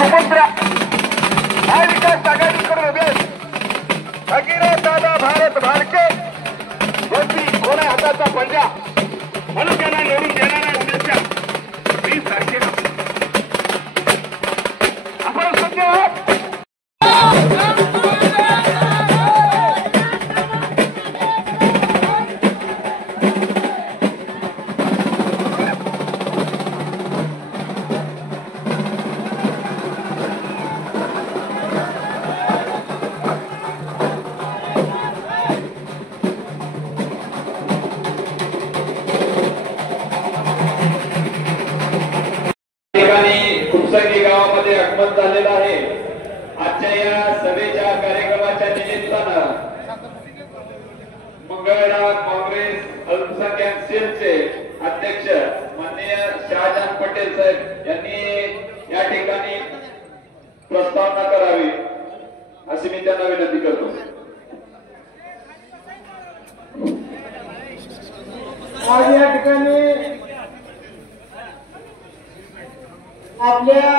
सुपुत्र महाविकास आघाडीकडून उभे भगीरथ दादा भारत भालके यांची कोणा हाताचा पंजा म्हणून त्यांना निवडून देणाऱ्या उद्याच्या 20 तारखेला आपण सज्ज आहात. खुपसंगी गावामध्ये आगमन झालेलं आहे. आजच्या या सभेच्या कार्यक्रमाच्या निमित्तानं मंगळवेढा काँग्रेस अल्पसंख्याक सेलचे अध्यक्ष माननीय शहाजान पटेल साहेब यांनी या ठिकाणी प्रस्तावना करावी अशी मी त्यांना विनंती करतो. आज या ठिकाणी आपल्या